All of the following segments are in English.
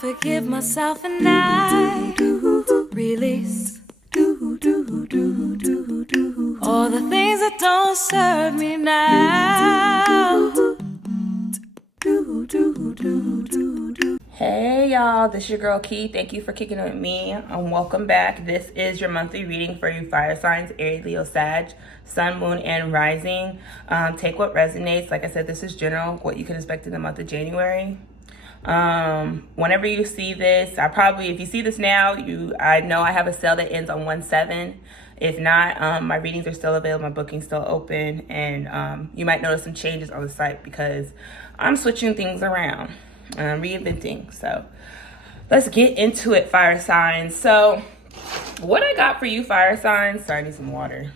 forgive myself and I release all the things that don't serve me now. Hey y'all, this is your girl Key. Thank you for kicking it with me and welcome back. This is your monthly reading for you fire signs, Aries, Leo, Sag, Sun, Moon, and Rising. Take what resonates. Like I said, this is general, what you can expect in the month of January. Whenever you see this, if you see this now, I know I have a sale that ends on 1/7. If not, my readings are still available, my booking's still open, and you might notice some changes on the site because I'm switching things around and I'm reinventing. So let's get into it, fire signs. So what I got for you, fire signs, sorry, I need some water.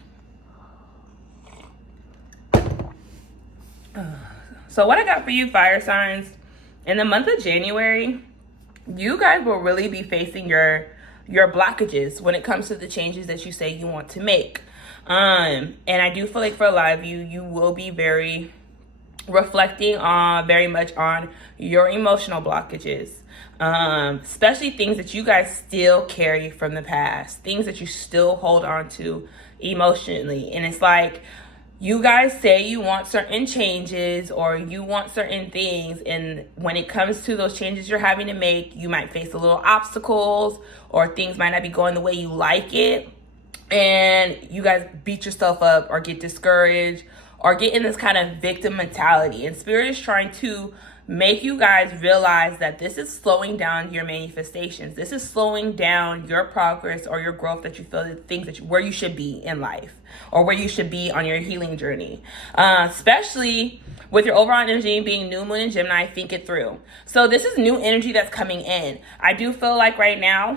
So what I got for you, fire signs, in the month of January, you guys will really be facing your blockages when it comes to the changes that you say you want to make. And I do feel like for a lot of you, you will be very reflecting on very much on your emotional blockages, especially things that you guys still carry from the past, things that you still hold on to emotionally. And it's like, you guys say you want certain changes or you want certain things, and when it comes to those changes you're having to make, you might face a little obstacles or things might not be going the way you like it, and you guys beat yourself up or get discouraged or get in this kind of victim mentality. And Spirit is trying to make you guys realize that this is slowing down your manifestations. This is slowing down your progress or your growth that you feel, the things that where you should be in life or where you should be on your healing journey. Especially with your overall energy being new moon in Gemini, think it through. So this is new energy that's coming in. I do feel like right now,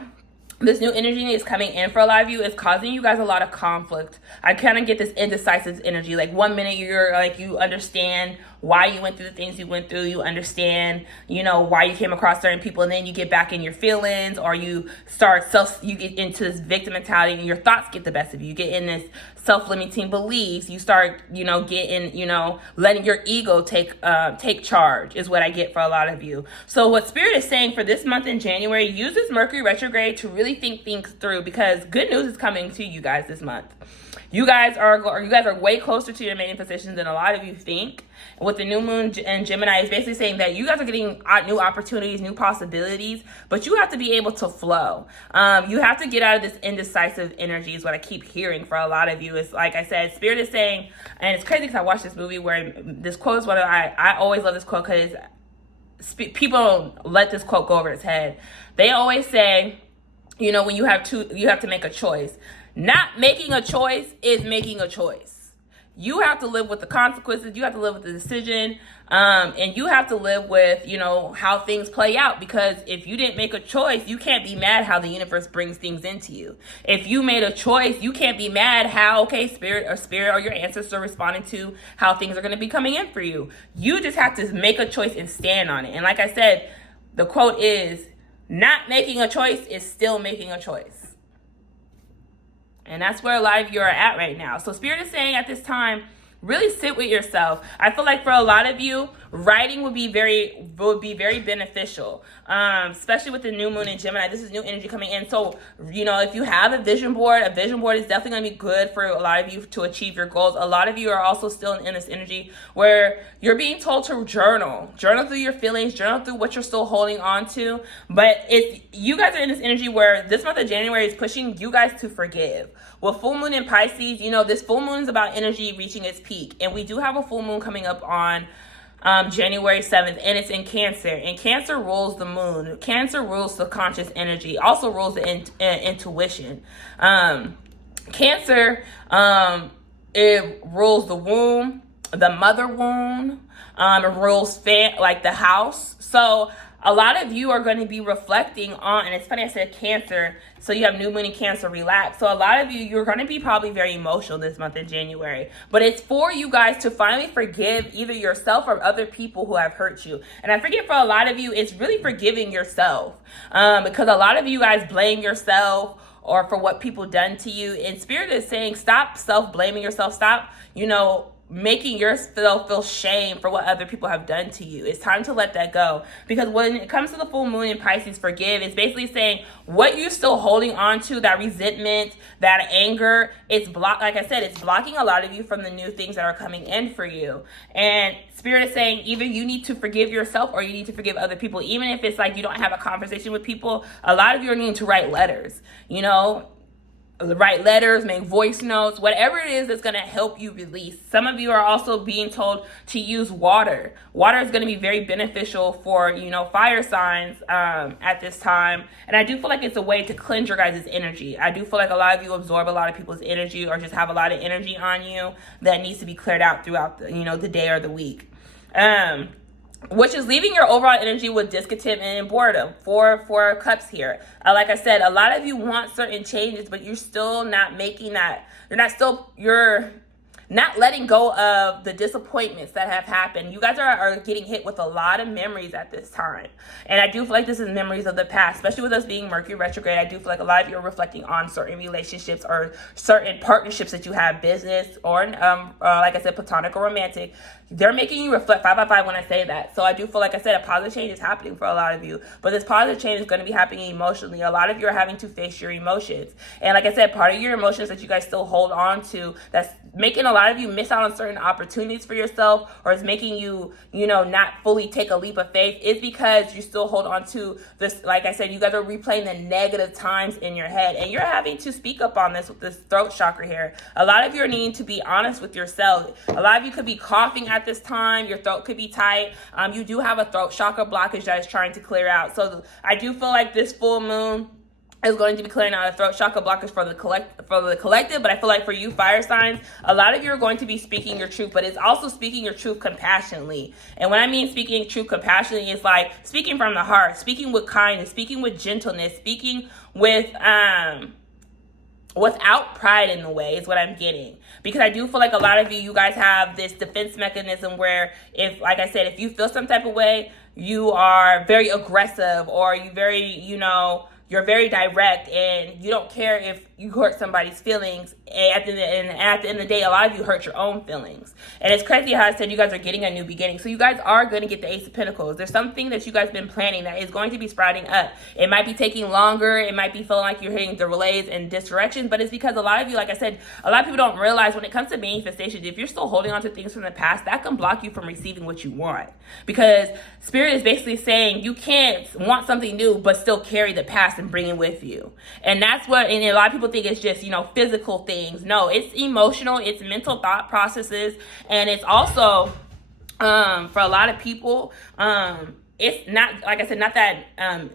this new energy is coming in for a lot of you. It's causing you guys a lot of conflict. I kind of get this indecisive energy. Like 1 minute you're like, you understand why you went through the things you went through. You understand, why you came across certain people, and then you get back in your feelings, or you get into this victim mentality and your thoughts get the best of you. You get in this self-limiting beliefs. You start, letting your ego take charge is what I get for a lot of you. So what Spirit is saying for this month in January, use this Mercury retrograde to really think things through, because good news is coming to you guys this month. You guys are way closer to your manifestations than a lot of you think. With the new moon in Gemini, it's basically saying that you guys are getting new opportunities, new possibilities, but you have to be able to flow. You have to get out of this indecisive energy is what I keep hearing for a lot of you. It's like I said, Spirit is saying, and it's crazy because I watched this movie where this quote is what I always love this quote, because people don't let this quote go over its head. They always say, when you have to make a choice. Not making a choice is making a choice. You have to live with the consequences. You have to live with the decision. And you have to live with, how things play out. Because if you didn't make a choice, you can't be mad how the universe brings things into you. If you made a choice, you can't be mad how, spirit or your ancestors are responding to how things are going to be coming in for you. You just have to make a choice and stand on it. And like I said, the quote is, not making a choice is still making a choice. And that's where a lot of you are at right now. So Spirit is saying at this time, really sit with yourself. I feel like for a lot of you, writing would be very beneficial, especially with the new moon in Gemini. This is new energy coming in. So, if you have a vision board is definitely going to be good for a lot of you to achieve your goals. A lot of you are also still in this energy where you're being told to journal through your feelings, journal through what you're still holding on to. But you guys are in this energy where this month of January is pushing you guys to forgive. With full moon in Pisces, this full moon is about energy reaching its peak. And we do have a full moon coming up on January 7th, and it's in Cancer. And Cancer rules the moon. Cancer rules the conscious energy, also rules the intuition. Cancer, it rules the womb, the mother womb. It rules like the house. So a lot of you are going to be reflecting on, and it's funny I said Cancer, so you have new moon in Cancer, relax. So a lot of you're going to be probably very emotional this month in January, but it's for you guys to finally forgive either yourself or other people who have hurt you. And I forget, for a lot of you, it's really forgiving yourself, because a lot of you guys blame yourself or for what people done to you. And Spirit is saying, stop self-blaming yourself. Stop, making yourself feel shame for what other people have done to you. It's time to let that go. Because when it comes to the full moon in Pisces, forgive, it's basically saying what you're still holding on to, that resentment, that anger, it's like I said, it's blocking a lot of you from the new things that are coming in for you. And Spirit is saying either you need to forgive yourself or you need to forgive other people. Even if it's like you don't have a conversation with people, a lot of you are needing to write letters, write letters, make voice notes, whatever it is that's going to help you release. Some of you are also being told to use water. Water is going to be very beneficial for, fire signs at this time. And I do feel like it's a way to cleanse your guys' energy. I do feel like a lot of you absorb a lot of people's energy or just have a lot of energy on you that needs to be cleared out throughout the day or the week. Which is leaving your overall energy with discontent and boredom. Four cups here. Like I said, a lot of you want certain changes, but you're still not making that. You're not letting go of the disappointments that have happened. You guys are getting hit with a lot of memories at this time. And I do feel like this is memories of the past, especially with us being Mercury retrograde. I do feel like a lot of you are reflecting on certain relationships or certain partnerships that you have, business or, like I said, platonic or romantic. They're making you reflect 5 when I say that. So I do feel like I said a positive change is happening for a lot of you. But this positive change is going to be happening emotionally. A lot of you are having to face your emotions. And like I said, part of your emotions that you guys still hold on to, that's making a lot of you miss out on certain opportunities for yourself, or is making you, not fully take a leap of faith, is because you still hold on to this. Like I said, you guys are replaying the negative times in your head, and you're having to speak up on this with this throat chakra here. A lot of you are needing to be honest with yourself. A lot of you could be coughing at this time. Your throat could be tight. You do have a throat chakra blockage that is trying to clear out. So I do feel like this full moon is going to be clearing out a throat chakra blockage for the collective, but I feel like for you fire signs, a lot of you are going to be speaking your truth, but it's also speaking your truth compassionately. And when I mean speaking truth compassionately, it's like speaking from the heart, speaking with kindness, speaking with gentleness, speaking with without pride in the way is what I'm getting. Because I do feel like a lot of you guys have this defense mechanism where if, like I said, if you feel some type of way, you are very aggressive, or you very, you're very direct, and you don't care if you hurt somebody's feelings. At the end of the day, a lot of you hurt your own feelings. And it's crazy how I said you guys are getting a new beginning. So you guys are going to get the Ace of Pentacles. There's something that you guys been planning that is going to be sprouting up. It might be taking longer. It might be feeling like you're hitting the relays and directions, but it's because a lot of you, like I said, a lot of people don't realize when it comes to manifestation, if you're still holding on to things from the past, that can block you from receiving what you want. Because Spirit is basically saying you can't want something new, but still carry the past and bring it with you. And that's what, and a lot of people think it's just, physical things. No, it's emotional, it's mental thought processes, and it's also, for a lot of people, it's not, like I said, not that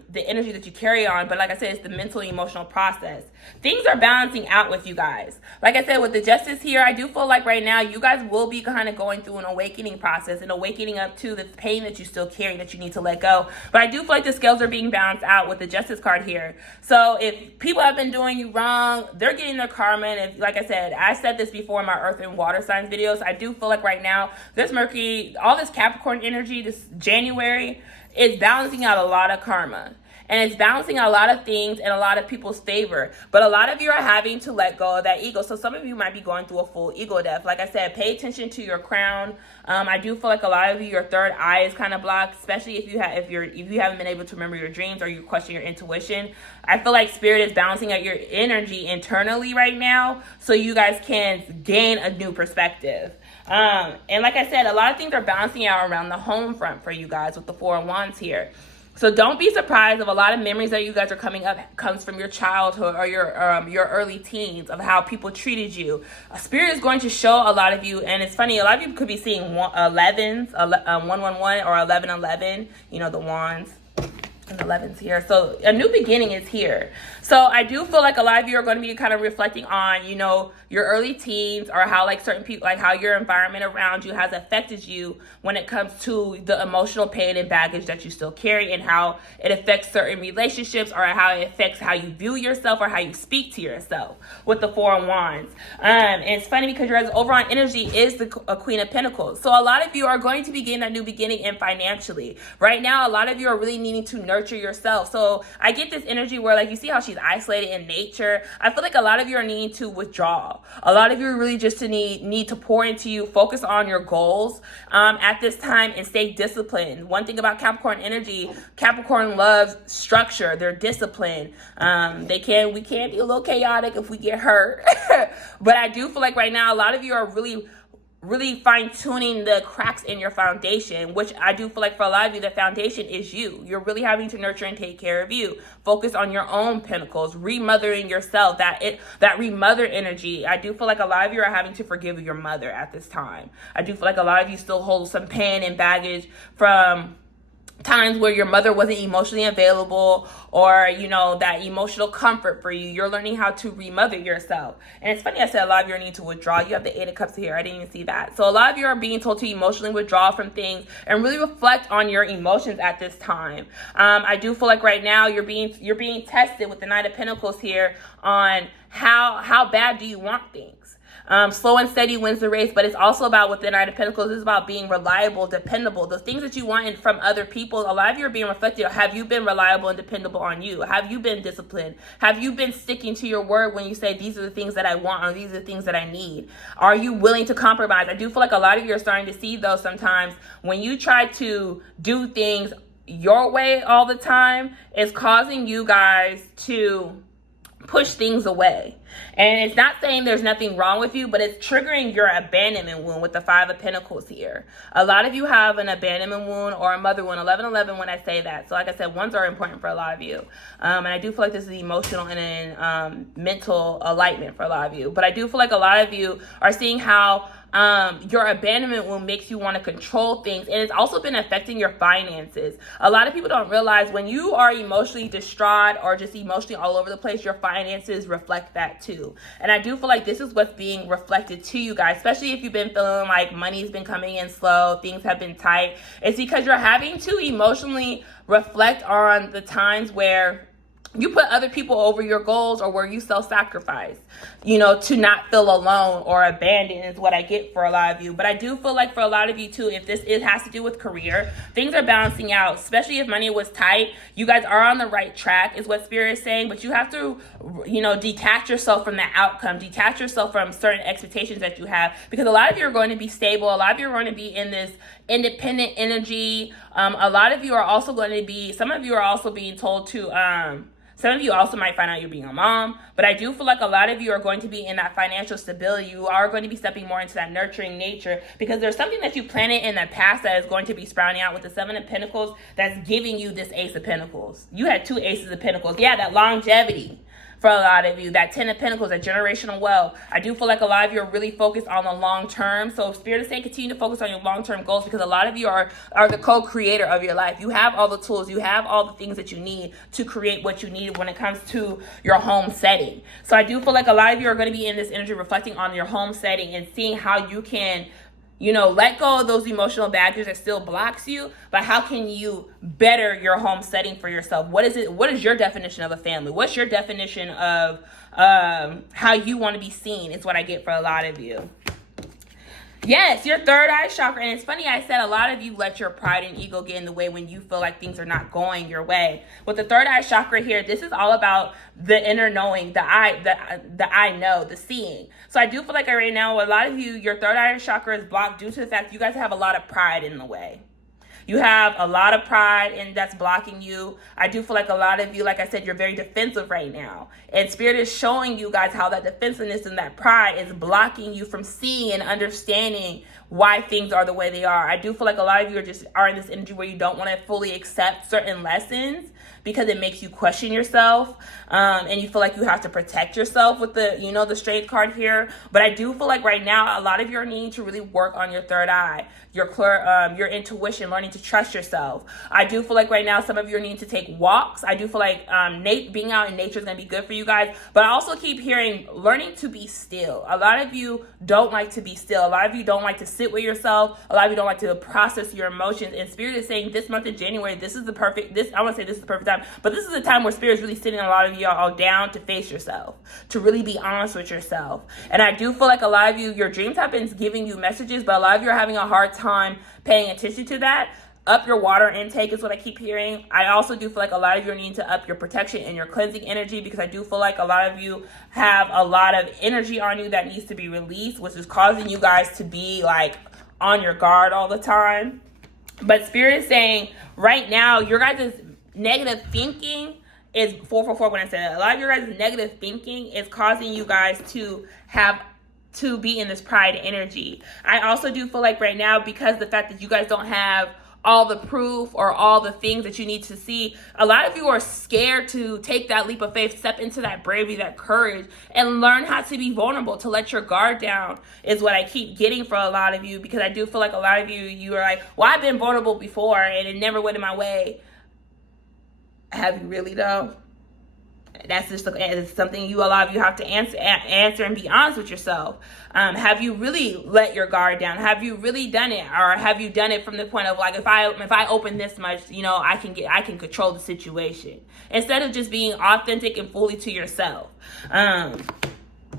the energy that you carry on, but like I said, it's the mental emotional process. Things are balancing out with you guys. Like I said, with the Justice here, I do feel like right now you guys will be kind of going through an awakening process and awakening up to the pain that you still carry that you need to let go. But I do feel like the scales are being balanced out with the Justice card here. So if people have been doing you wrong, they're getting their karma. And if, like I said this before in my Earth and Water signs videos, I do feel like right now, this Mercury, all this Capricorn energy, this January, is balancing out a lot of karma. And it's balancing out a lot of things in a lot of people's favor. But a lot of you are having to let go of that ego. So some of you might be going through a full ego death. Like I said, pay attention to your crown. I do feel like a lot of you, your third eye is kind of blocked, especially if you haven't been able to remember your dreams or you question your intuition. I feel like Spirit is balancing out your energy internally right now, so you guys can gain a new perspective. And like I said, a lot of things are balancing out around the home front for you guys with the Four of Wands here. So don't be surprised if a lot of memories that you guys are coming up comes from your childhood or your early teens of how people treated you. Spirit is going to show a lot of you, and it's funny, a lot of you could be seeing 11s, 111 or 1111, the wands. And 11's here. So a new beginning is here. So I do feel like a lot of you are going to be kind of reflecting on, your early teens, or how like certain people, like how your environment around you has affected you when it comes to the emotional pain and baggage that you still carry, and how it affects certain relationships, or how it affects how you view yourself or how you speak to yourself with the Four of Wands. And it's funny because your overall energy is the Queen of Pentacles. So a lot of you are going to be getting that new beginning, and financially. Right now, a lot of you are really needing to nurture nurture yourself. So I get this energy where, like, you see how she's isolated in nature. I feel like a lot of you are needing to withdraw. A lot of you are really just to need to pour into you, focus on your goals at this time, and stay disciplined. One thing about Capricorn energy, Capricorn loves structure. They're disciplined. We can be a little chaotic if we get hurt. But I do feel like right now a lot of you are really fine-tuning the cracks in your foundation, which I do feel like for a lot of you, the foundation is you. You're really having to nurture and take care of you. Focus on your own pinnacles, remothering yourself, that remother energy. I do feel like a lot of you are having to forgive your mother at this time. I do feel like a lot of you still hold some pain and baggage from times where your mother wasn't emotionally available, or that emotional comfort for you. You're learning how to remother yourself. And it's funny, I said a lot of you need to withdraw. You have the 8 of Cups here. I didn't even see that. So a lot of you are being told to emotionally withdraw from things and really reflect on your emotions at this time. I do feel like right now you're being tested with the Knight of Pentacles here on how bad do you want things. Slow and steady wins the race, but it's also about, with the Knight of Pentacles, it's about being reliable, dependable. The things that you want from other people, a lot of you are being reflected. Have you been reliable and dependable on you? Have you been disciplined? Have you been sticking to your word when you say, these are the things that I want, or these are the things that I need? Are you willing to compromise? I do feel like a lot of you are starting to see, though, sometimes when you try to do things your way all the time, it's causing you guys to push things away. And it's not saying there's nothing wrong with you, but it's triggering your abandonment wound with the 5 of Pentacles here. A lot of you have an abandonment wound or a mother wound. 11-11 when I say that. So like I said, ones are important for a lot of you. And I do feel like this is emotional and mental enlightenment for a lot of you. But I do feel like a lot of you are seeing how your abandonment wound makes you want to control things, and it's also been affecting your finances. A lot of people don't realize when you are emotionally distraught or just emotionally all over the place, your finances reflect that too. And I do feel like this is what's being reflected to you guys, especially if you've been feeling like money's been coming in slow, things have been tight. It's because you're having to emotionally reflect on the times where you put other people over your goals, or where you self-sacrifice, to not feel alone or abandoned is what I get for a lot of you. But I do feel like for a lot of you too, if it has to do with career, things are balancing out, especially if money was tight. You guys are on the right track is what Spirit is saying, but you have to, detach yourself from the outcome, detach yourself from certain expectations that you have, because a lot of you are going to be stable. A lot of you are going to be in this independent energy. A lot of you are also going to be, some of you are also being told to, some of you also might find out you're being a mom, but I do feel like a lot of you are going to be in that financial stability. You are going to be stepping more into that nurturing nature, because there's something that you planted in the past that is going to be sprouting out with the 7 of Pentacles that's giving you this Ace of Pentacles. You had 2 Aces of Pentacles. Yeah, that longevity. For a lot of you, that 10 of Pentacles, that generational wealth. I do feel like a lot of you are really focused on the long term. So Spirit is saying continue to focus on your long-term goals, because a lot of you are the co-creator of your life. You have all the tools. You have all the things that you need to create what you need when it comes to your home setting. So I do feel like a lot of you are going to be in this energy reflecting on your home setting and seeing how you can let go of those emotional baggage that still blocks you, but how can you better your home setting for yourself? What is your definition of a family? What's your definition of how you want to be seen? Is what I get for a lot of you. Yes, your third eye chakra. And it's funny, I said a lot of you let your pride and ego get in the way when you feel like things are not going your way. With the third eye chakra here, this is all about the inner knowing, the I know, the seeing. So I do feel like right now, a lot of you, your third eye chakra is blocked due to the fact you guys have a lot of pride in the way. You have a lot of pride, and that's blocking you. I do feel like a lot of you, like I said, you're very defensive right now. And Spirit is showing you guys how that defensiveness and that pride is blocking you from seeing and understanding why things are the way they are. I do feel like a lot of you are in this energy where you don't want to fully accept certain lessons because it makes you question yourself. And you feel like you have to protect yourself with the Strength card here. But I do feel like right now, a lot of you are needing to really work on your third eye, your intuition, learning to trust yourself. I do feel like right now, some of you are needing to take walks. I do feel like being out in nature is going to be good for you guys. But I also keep hearing learning to be still. A lot of you don't like to be still. A lot of you don't like to sit with yourself. A lot of you don't like to process your emotions. And Spirit is saying this month of January, this is the perfect time. But this is the time where Spirit is really sitting a lot of you all down to face yourself, to really be honest with yourself. And I do feel like a lot of you, your dreams have been giving you messages, but a lot of you are having a hard time paying attention to that. Up your water intake is what I keep hearing. I also do feel like a lot of you are needing to up your protection and your cleansing energy, because I do feel like a lot of you have a lot of energy on you that needs to be released, which is causing you guys to be like on your guard all the time. But Spirit is saying right now, your guys' negative thinking is 444 when I said that. A lot of your guys' negative thinking is causing you guys to be in this pride energy. I also do feel like right now, because the fact that you guys don't have all the proof or all the things that you need to see, a lot of you are scared to take that leap of faith, step into that bravery, that courage, and learn how to be vulnerable, to let your guard down, is what I keep getting for a lot of you. Because I do feel like a lot of you are like, well, I've been vulnerable before and it never went in my way. Have you really though? That's just something a lot of you have to answer and be honest with yourself. Have you really let your guard down? Have you really done it, or have you done it from the point of like, if I open this much, I can control the situation, instead of just being authentic and fully to yourself.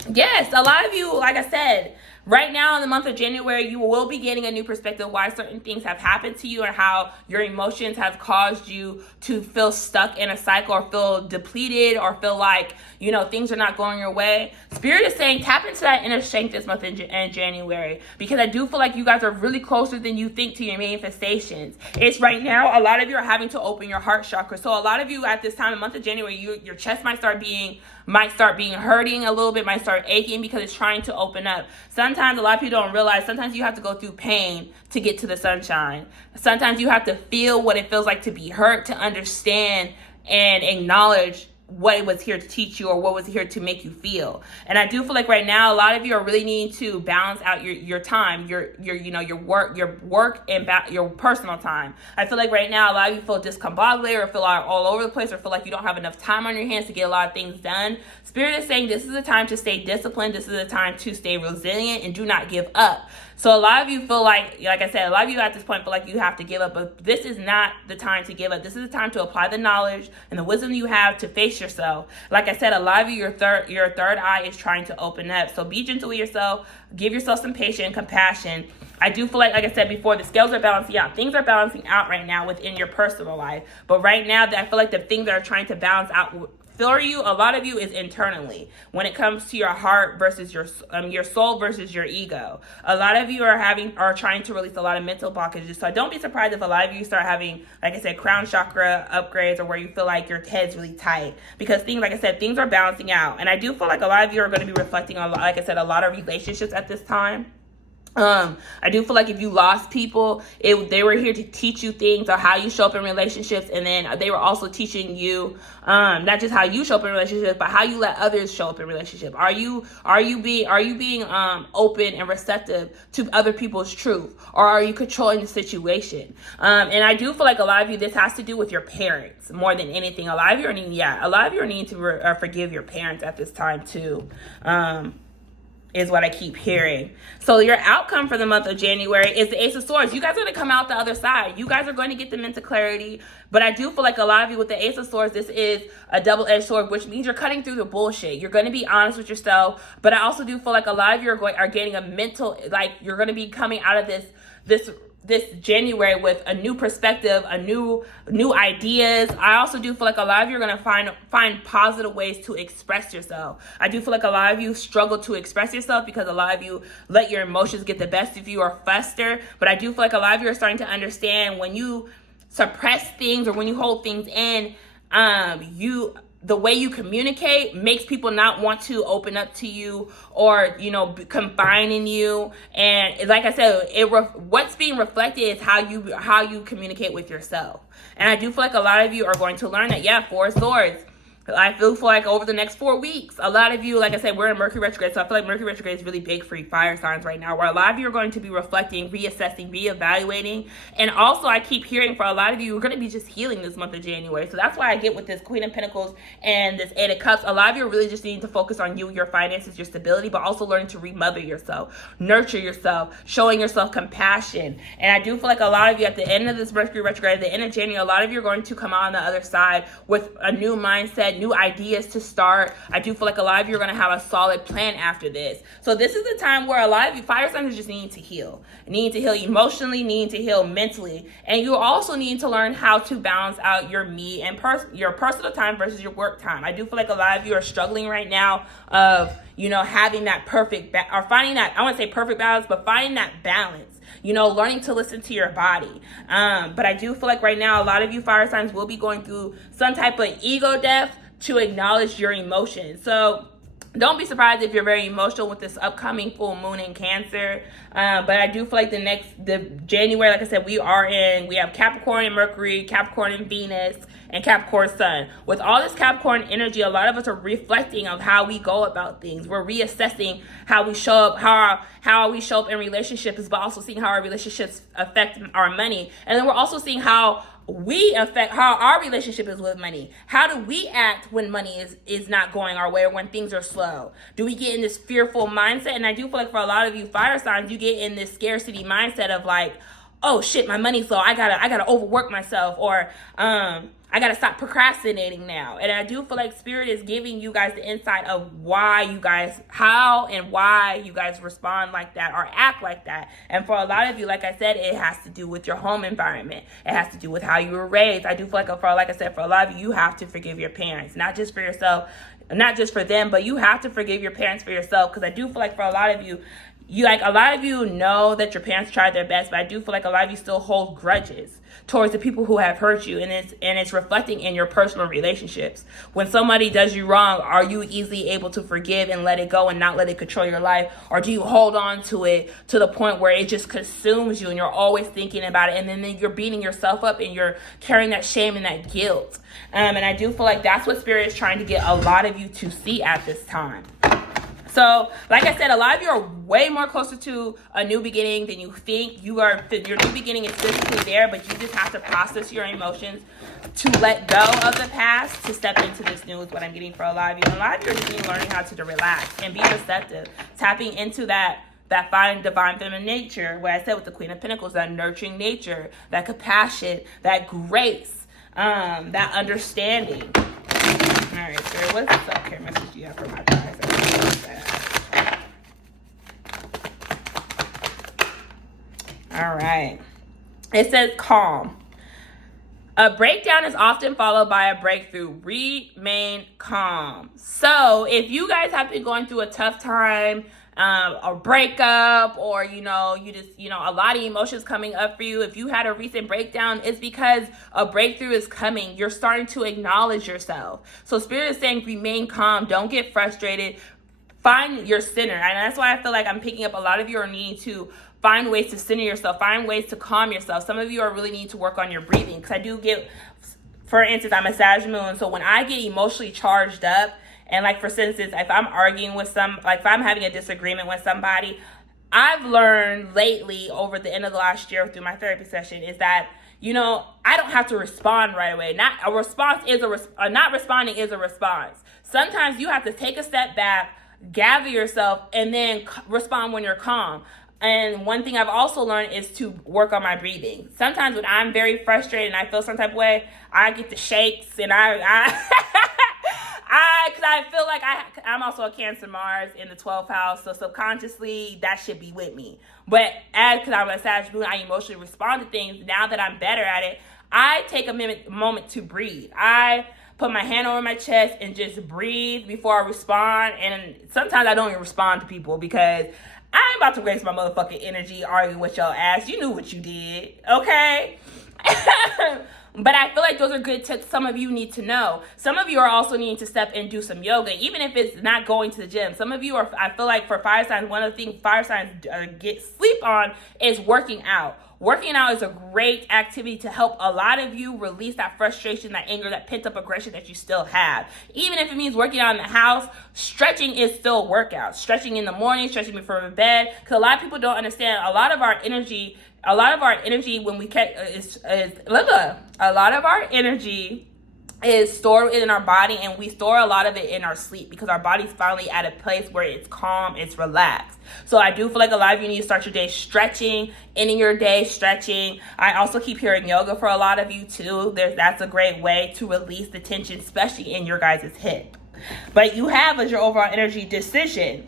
Yes, a lot of you, like I said, right now in the month of January, you will be getting a new perspective why certain things have happened to you and how your emotions have caused you to feel stuck in a cycle, or feel depleted, or feel like, things are not going your way. Spirit is saying tap into that inner strength this month in January, because I do feel like you guys are really closer than you think to your manifestations. It's right now, a lot of you are having to open your heart chakra. So a lot of you at this time, the month of January, your chest might start being hurting a little bit, might start aching, because it's trying to open up. Sometimes a lot of people don't realize, sometimes you have to go through pain to get to the sunshine. Sometimes you have to feel what it feels like to be hurt, to understand and acknowledge what it was here to teach you, or what was here to make you feel. And I do feel like right now, a lot of you are really needing to balance out your time, your work and your personal time. I feel like right now, a lot of you feel discombobulated, or feel all over the place, or feel like you don't have enough time on your hands to get a lot of things done. Spirit is saying this is a time to stay disciplined. This is a time to stay resilient and do not give up. So a lot of you feel like I said, a lot of you at this point feel like you have to give up, but this is not the time to give up. This is the time to apply the knowledge and the wisdom you have to face yourself. Like I said, a lot of you, your third eye is trying to open up. So be gentle with yourself. Give yourself some patience and compassion. I do feel like I said before, the scales are balancing out. Things are balancing out right now within your personal life. But right now, I feel like the things that are trying to balance out for you, a lot of you, is internally, when it comes to your heart versus your soul versus your ego. A lot of you are trying to release a lot of mental blockages. So don't be surprised if a lot of you start having, like I said, crown chakra upgrades, or where you feel like your head's really tight, because things are balancing out. And I do feel like a lot of you are going to be reflecting on, like I said, a lot of relationships at this time. I do feel like if you lost people, they were here to teach you things, or how you show up in relationships, and then they were also teaching you not just how you show up in relationships, but how you let others show up in relationships. Are you being open and receptive to other people's truth, or are you controlling the situation? And I do feel like a lot of you, this has to do with your parents more than anything. A lot of you are needing to forgive your parents at this time too. Is what I keep hearing. So your outcome for the month of January is the Ace of Swords. You guys are going to come out the other side. You guys are going to get the mental clarity. But I do feel like a lot of you with the Ace of Swords, this is a double-edged sword, which means you're cutting through the bullshit. You're going to be honest with yourself. But I also do feel like a lot of you are getting a mental, like you're going to be coming out of this January with a new perspective, a new ideas. I also do feel like a lot of you are going to find positive ways to express yourself. I do feel like a lot of you struggle to express yourself because a lot of you let your emotions get the best of you or fester. But I do feel like a lot of you are starting to understand, when you suppress things or when you hold things in, the way you communicate makes people not want to open up to you, or confine in you. And like I said, what's being reflected is how you communicate with yourself. And I do feel like a lot of you are going to learn that. Four Swords. I feel like over the next 4 weeks, a lot of you, like I said, we're in Mercury retrograde, so I feel like Mercury retrograde is really big for you fire signs right now, where a lot of you are going to be reflecting, reassessing, reevaluating. And also, I keep hearing for a lot of you, we're going to be just healing this month of January. So that's why I get with this Queen of Pentacles and this Eight of Cups. A lot of you are really just needing to focus on you, your finances, your stability, but also learning to remother yourself, nurture yourself, showing yourself compassion. And I do feel like a lot of you at the end of this Mercury retrograde, at the end of January, a lot of you are going to come out on the other side with a new mindset, get new ideas to start. I do feel like a lot of you are going to have a solid plan after this. So this is the time where a lot of you fire signs just need to heal. Need to heal emotionally, need to heal mentally. And you also need to learn how to balance out your me and your personal time versus your work time. I do feel like a lot of you are struggling right now of, having that perfect, or finding that, I wouldn't say perfect balance, but finding that balance. Learning to listen to your body. But I do feel like right now, a lot of you fire signs will be going through some type of ego death to acknowledge your emotions. So don't be surprised if you're very emotional with this upcoming full moon in Cancer. But I do feel like the January, like I said, we have Capricorn and Mercury, Capricorn and Venus, and Capricorn Sun. With all this Capricorn energy, a lot of us are reflecting of how we go about things. We're reassessing how we show up, how we show up in relationships, but also seeing how our relationships affect our money. And then we're also seeing how our relationship is with money. How do we act when money is not going our way, or when things are slow? Do we get in this fearful mindset? And I do feel like for a lot of you fire signs, you get in this scarcity mindset of like, oh shit, my money's low. I gotta overwork myself, or I gotta stop procrastinating now. And I do feel like Spirit is giving you guys the insight of how and why you guys respond like that or act like that. And for a lot of you, like I said, it has to do with your home environment. It has to do with how you were raised. I do feel like for a lot of you, you have to forgive your parents, not just for yourself, not just for them, but you have to forgive your parents for yourself. Because I do feel like for a lot of you, a lot of you know that your parents tried their best, but I do feel like a lot of you still hold grudges towards the people who have hurt you, and it's reflecting in your personal relationships. When somebody does you wrong, are you easily able to forgive and let it go and not let it control your life, or do you hold on to it to the point where it just consumes you and you're always thinking about it, and then you're beating yourself up and you're carrying that shame and that guilt? And I do feel like that's what Spirit is trying to get a lot of you to see at this time. So, like I said, a lot of you are way more closer to a new beginning than you think. Your new beginning is physically there, but you just have to process your emotions to let go of the past to step into this new is what I'm getting for a lot of you. And a lot of you are just learning how to relax and be receptive, tapping into that fine divine feminine nature, what I said with the Queen of Pentacles, that nurturing nature, that compassion, that grace, that understanding. All right, so what's the self-care message you have for my guys? All right. It says calm. A breakdown is often followed by a breakthrough. Remain calm. So if you guys have been going through a tough time, a breakup, or you just a lot of emotions coming up for you, if you had a recent breakdown, it's because a breakthrough is coming. You're starting to acknowledge yourself. So Spirit is saying remain calm. Don't get frustrated. Find your center. And that's why I feel like I'm picking up a lot of you are needing to find ways to center yourself, find ways to calm yourself. Some of you are really need to work on your breathing, because I do get, for instance, I'm a Sag moon, so when I get emotionally charged up, and like for instance, if I'm arguing with if I'm having a disagreement with somebody, I've learned lately over the end of the last year through my therapy session is that, I don't have to respond right away. Not responding is a response. Sometimes you have to take a step back, gather yourself, and then respond when you're calm. And one thing I've also learned is to work on my breathing. Sometimes when I'm very frustrated and I feel some type of way, I get the shakes, and because I feel like I'm also a Cancer Mars in the 12th house, so subconsciously that should be with me. But because I'm a Sag moon, I emotionally respond to things. Now that I'm better at it, I take a moment to breathe. I put my hand over my chest and just breathe before I respond. And sometimes I don't even respond to people because I ain't about to waste my motherfucking energy arguing with your ass. You knew what you did, okay? But I feel like those are good tips some of you need to know. Some of you are also needing to step and do some yoga, even if it's not going to the gym. Some of you are, I feel like for fire signs, one of the things fire signs get sleep on is working out. Working out is a great activity to help a lot of you release that frustration, that anger, that pent-up aggression that you still have. Even if it means working out in the house, stretching is still a workout. Stretching in the morning, stretching before bed. Because a lot of people don't understand, a lot of our energy when we catch a lot of our energy is stored in our body, and we store a lot of it in our sleep because our body's finally at a place where it's calm, it's relaxed. So I do feel like a lot of you need to start your day stretching, ending your day stretching. I also keep hearing yoga for a lot of you too. That's a great way to release the tension, especially in your guys' hip. But you have as your overall energy decision.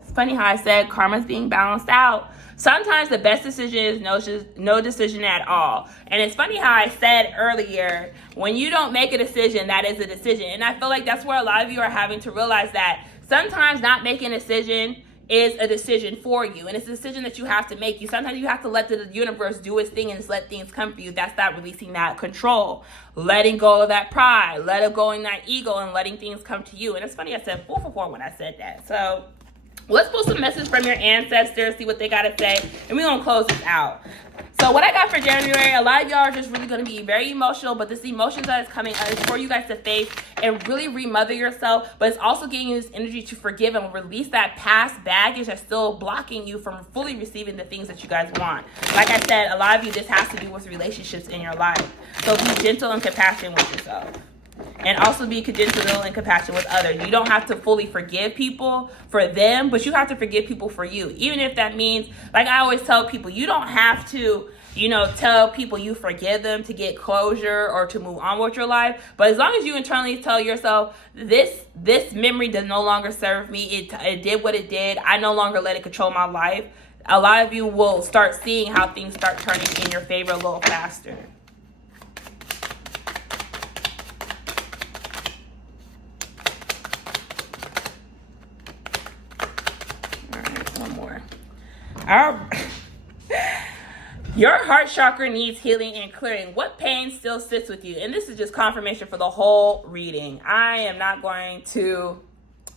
It's funny how I said karma's being balanced out. Sometimes the best decision is no decision at all. And it's funny how I said earlier, when you don't make a decision, that is a decision. And I feel like that's where a lot of you are having to realize that sometimes not making a decision is a decision for you. And it's a decision that you have to make. Sometimes you have to let the universe do its thing and just let things come for you. That's not releasing that control. Letting go of that pride. Letting go of that ego and letting things come to you. And it's funny I said 4 for 4 when I said that. So let's pull some messages from your ancestors, see what they got to say, and we're going to close this out. So what I got for January, a lot of y'all are just really going to be very emotional, but this emotions that is coming is for you guys to face and really remother yourself, but it's also giving you this energy to forgive and release that past baggage that's still blocking you from fully receiving the things that you guys want. Like I said, a lot of you, this has to do with relationships in your life. So be gentle and compassionate with yourself. And also be gentle and compassionate with others. You don't have to fully forgive people for them, but you have to forgive people for you. Even if that means, like I always tell people, you don't have to, tell people you forgive them to get closure or to move on with your life. But as long as you internally tell yourself, this memory does no longer serve me. It did what it did. I no longer let it control my life. A lot of you will start seeing how things start turning in your favor a little faster. Your heart chakra needs healing and clearing. What pain still sits with you? And this is just confirmation for the whole reading. I am not going to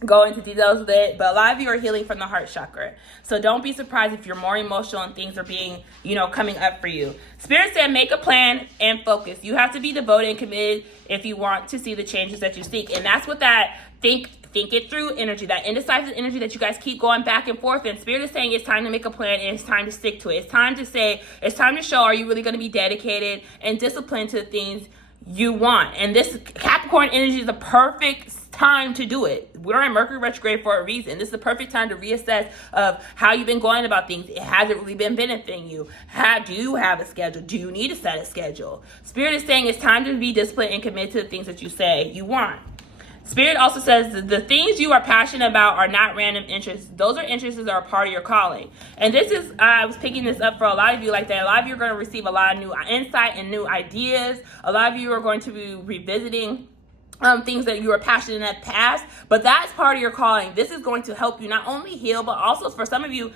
go into details with it, but a lot of you are healing from the heart chakra. So don't be surprised if you're more emotional and things are being, coming up for you. Spirit said, make a plan and focus. You have to be devoted and committed if you want to see the changes that you seek. And that's what that think it through energy, that indecisive energy that you guys keep going back and forth. And Spirit is saying it's time to make a plan and it's time to stick to it. It's time to show, are you really going to be dedicated and disciplined to the things you want? And this Capricorn energy is the perfect time to do it. We're in Mercury retrograde for a reason. This is the perfect time to reassess of how you've been going about things. It hasn't really been benefiting you. Do you have a schedule? Do you need to set a schedule? Spirit is saying it's time to be disciplined and committed to the things that you say you want. Spirit also says that the things you are passionate about are not random interests. Those are interests that are a part of your calling. And this is, I was picking this up for a lot of you like that. A lot of you are going to receive a lot of new insight and new ideas. A lot of you are going to be revisiting things that you were passionate in the past, but that's part of your calling. This is going to help you not only heal, but also for some of you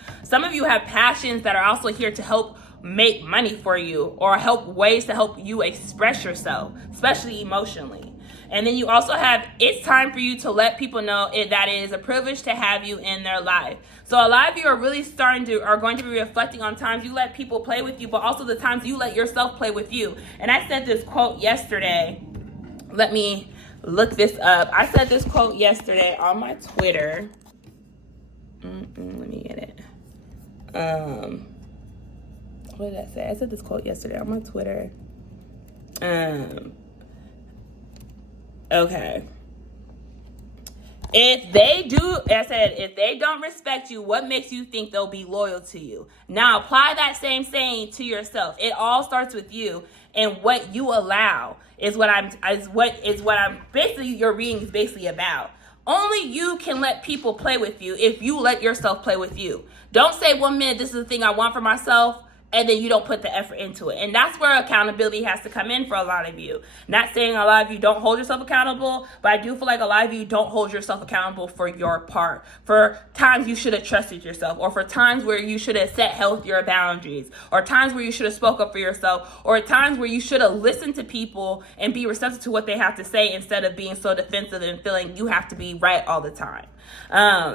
have passions that are also here to help make money for you or help ways to help you express yourself, especially emotionally. And then you also have, it's time for you to let people know that it is a privilege to have you in their life. So a lot of you are really are going to be reflecting on times you let people play with you, but also the times you let yourself play with you. And I said this quote yesterday. Let me look this up. I said this quote yesterday on my Twitter. Let me get it. What did I say? I said this quote yesterday on my Twitter. Okay. If they don't respect you, what makes you think they'll be loyal to you? Now apply that same saying to yourself. It all starts with you, and what you allow is what I'm basically, your reading is basically about. Only you can let people play with you if you let yourself play with you. Don't say 1 minute, this is the thing I want for myself, and then you don't put the effort into it. And that's where accountability has to come in for a lot of you. Not saying a lot of you don't hold yourself accountable, but I do feel like a lot of you don't hold yourself accountable for your part. For times you should have trusted yourself, or for times where you should have set healthier boundaries, or times where you should have spoke up for yourself, or times where you should have listened to people and be receptive to what they have to say instead of being so defensive and feeling you have to be right all the time.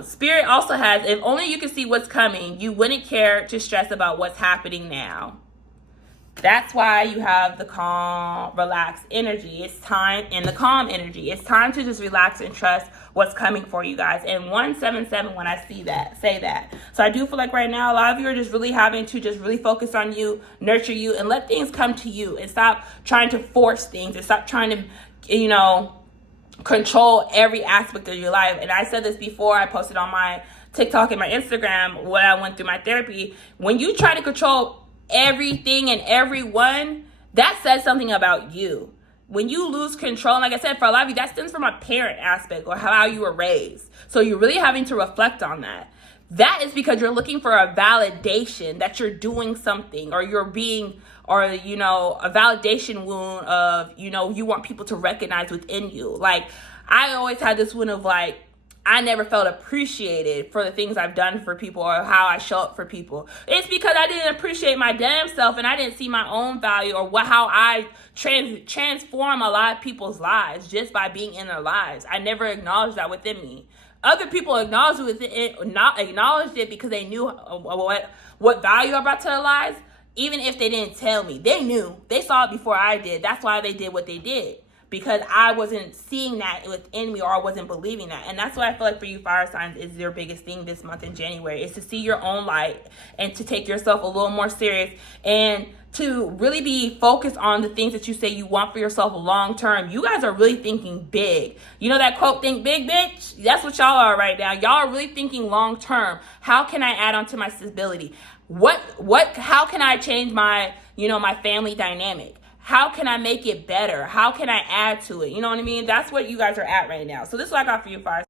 Spirit also has, if only you could see what's coming, you wouldn't care to stress about what's happening now. That's why you have the calm, relaxed energy. It's time, and the calm energy. It's time to just relax and trust what's coming for you guys. And 177, when I see that, say that. So I do feel like right now, a lot of you are just really having to just really focus on you, nurture you, and let things come to you. And stop trying to force things. And stop trying to, control every aspect of your life. And I said this before. I posted on my TikTok and my Instagram when I went through my therapy. When you try to control everything and everyone, that says something about you. When you lose control, like I said, for a lot of you, that stems from a parent aspect or how you were raised. So you're really having to reflect on that. That is because you're looking for a validation that you're doing something, or you're being, or, a validation wound of, you want people to recognize within you. Like, I always had this wound of like, I never felt appreciated for the things I've done for people or how I show up for people. It's because I didn't appreciate my damn self, and I didn't see my own value or how I transform a lot of people's lives just by being in their lives. I never acknowledged that within me. Other people acknowledged it because they knew what value I brought to their lives, even if they didn't tell me. They knew. They saw it before I did. That's why they did what they did. Because I wasn't seeing that within me, or I wasn't believing that. And that's what I feel like for you fire signs is your biggest thing this month in January, is to see your own light and to take yourself a little more serious, and to really be focused on the things that you say you want for yourself long term. You guys are really thinking big. You know that quote, think big, bitch? That's what y'all are right now. Y'all are really thinking long term. How can I add on to my stability? How can I change my family dynamic? How can I make it better? How can I add to it? You know what I mean? That's what you guys are at right now. So this is what I got for you, fire.